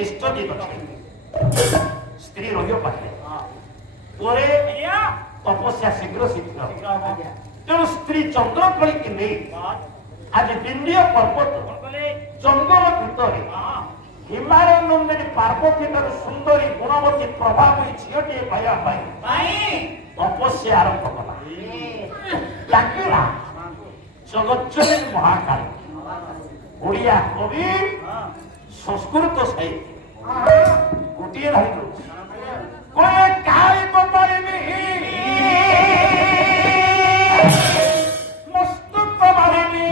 इष्टजीत स्त्री रही पाखे तपस्या शीघ्र शीघ्र तेणु स्त्री चंद्रकली की नहीं आज विंध्य पर्वत जंगल भितर हिमालय नंदिनी पार्वती सुंदरी गुणवती प्रभावी झीटे पाई तपस्या आरंभ कला डाकिला जगज्जननी महाकाली ओडिया कवि संस्कृत साहित्य गोटे रही कोई काई तो पारिबी मस्तक मारिबी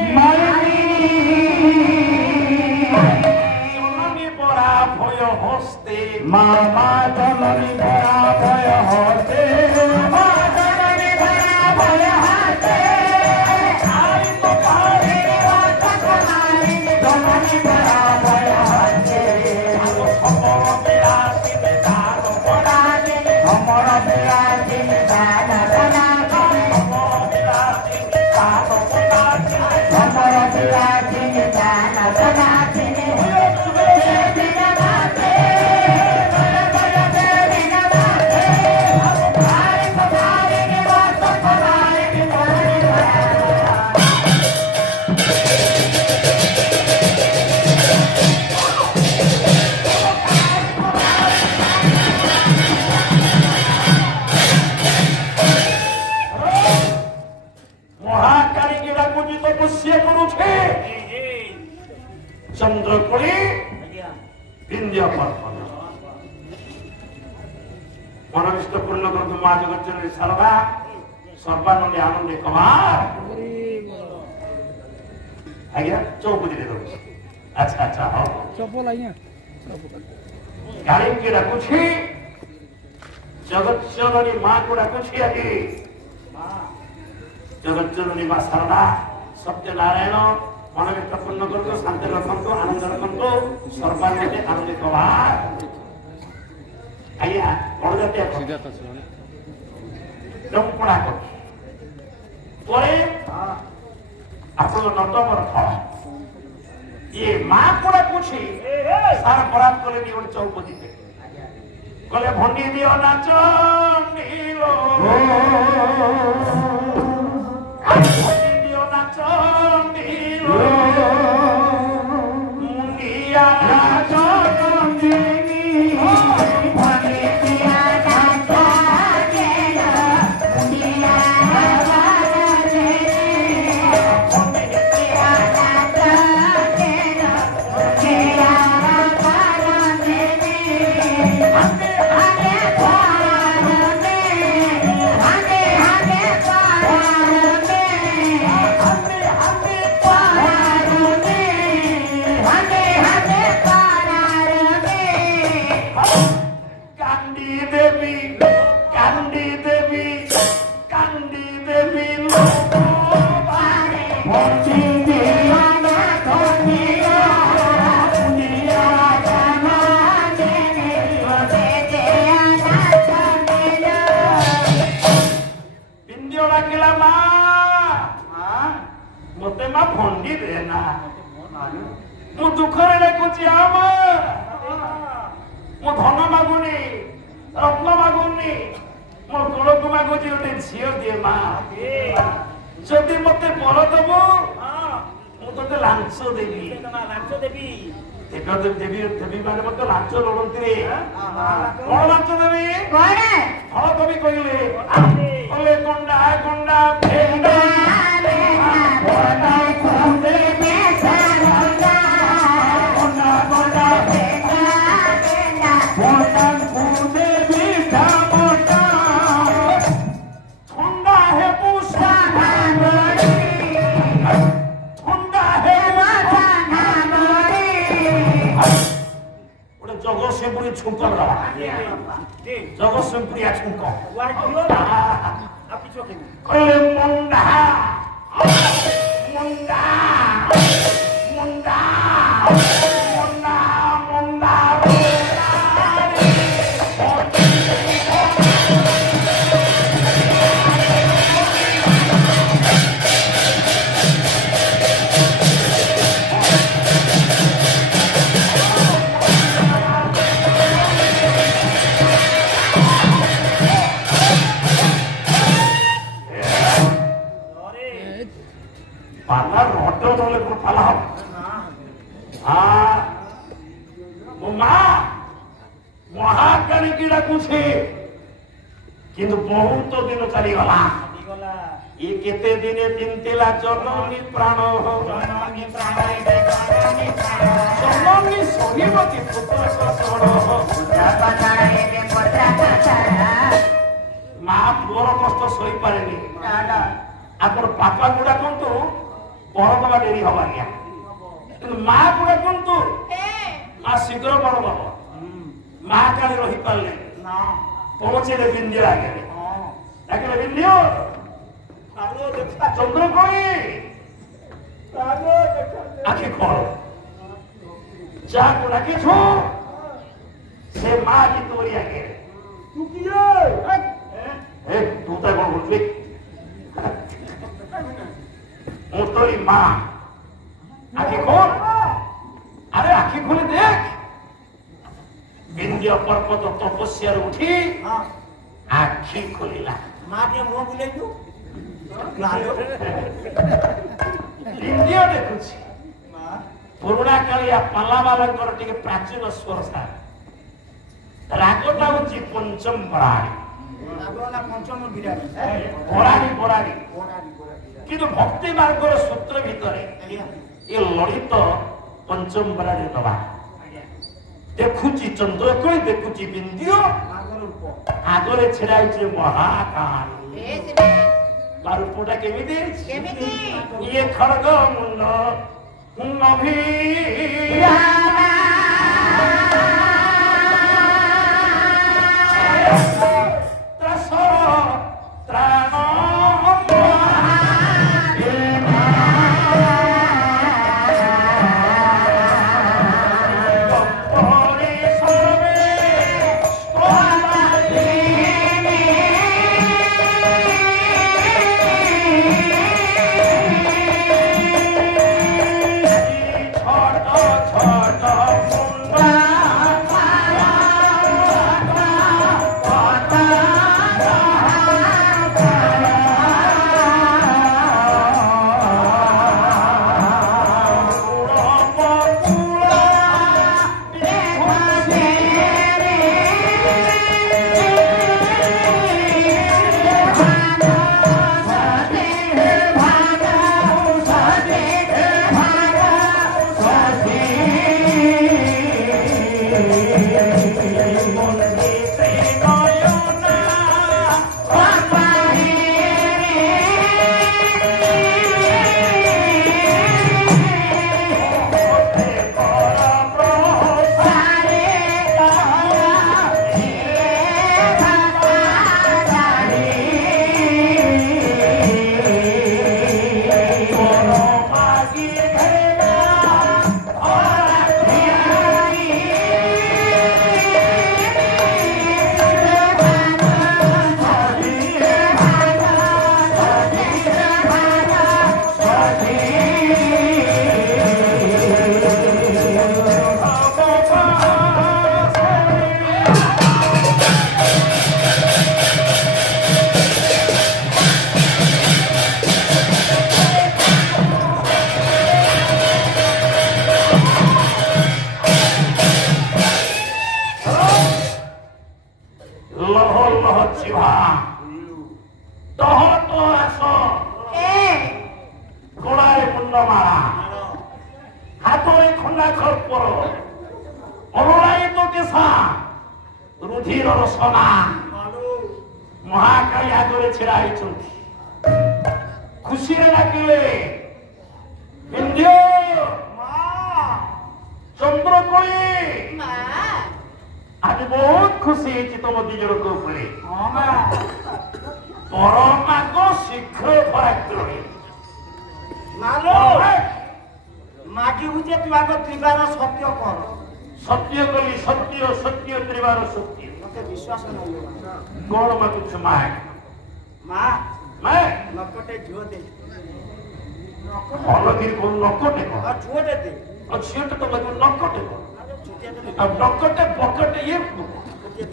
जननी बड़ा भय हस्ते मामा जननी बड़ा भय हस्ते चंद्रकली विंध्य पर्वत मनविष्ट पूर्ण ग्रंथ माँ जगज्जननी शारदा सर्वानंदी आनंदी कमार आज्ञा चौपदी दे दो अच्छा अच्छा हाँ चौपल आज्ञा गाड़ी के डाकुछि जगज्जननी माँ को डाकुछि आगे जगज्जननी माँ शारदा सत्यनारायण मनविष्ट पूर्ण करतो शांति रखंतो आनंद रखंतो सर्वानंदी आनंदी कमार आज्ञा कौन जाते सीधा तो सुनो रंपड़ा को परे आपन नंदवर फल ये मां कोड़ा पूछी सारा बरात करे नी ओन चौपदी पे कले भंडी दियो नाच नीलो भंडी दियो नाच नीलो मुंडिया नाच नंदिनी भंडी दिया नाच नीलो मुंडिया नाच भंडी देना मु दुखरे डाकुची आम मु धन मागुनी रत्न मागुनी मो गोलक मागुची गोटे झील दिए माँ जदि मत बर दबु मुझे लांच देवी देवी माने मत लांच लड़ती कौन लांच देवी फल कवि कहले कंडा कंडा फेंडा जगतसिंहपुरी छुंक जगतसिंहपुरी छुंक मुंडा मुंडा मुंडा मुंडा मुंडा মা মহাকালী কি ডাকুছে কিন্তু বহুত দিন চালিগলা ই কেতে দিনে চিন্তিলা জননী প্রাণ জননী সহিবতী পুত্র সসবড় মা পুଅର କଷ୍ଟ ସହିପାରେନି ଆପଣ ବାପା କୁ ଡାକନ୍ତୁ ବର ଦବା ଡେରି ହବ ଆଜ୍ଞା କିନ୍ତୁ ମା କୁ ଡାକନ୍ତୁ ମା ଶୀଘ୍ର ବର ଦବ ମା କାଲି ରହିପାରିଲେ ପହଞ୍ଚିଲେ ବିନ୍ଦିଅ ଆଗରେ ଡାକିଲେ ବିନ୍ଦିଅ ଚନ୍ଦ୍ରକୋଳି ଆଖି ଖୋଲ ଯାହାକୁ ଡାକିଛୁ ସେ ମା କି ତୋରି ଆଗରେ तू तो कौन बोल रही तोरी माँ आखि खोल अरे आखि खोले देख विंध्य पर्वत तपस्या उठी आखि खोलिला माँ के मुंह बुले तू विंध्य देखुची पुरुणा कालिया पालाबालांकर टिके प्राचीन स्वर था रागटा होची पंचम बराड़ी কিন্তু ভক্তি মার্গর সূত্র ভিতরে এ ললিত পঞ্চম বরাড়ি দবা দেখুছি চন্দ্রকোই দেখুছি বিন্দিও আগরে ছেড়া হয়েছে মহাকাল তার উপরটা কেমিতি ইয়ে খড়গ মুন্ড মুন্ডভি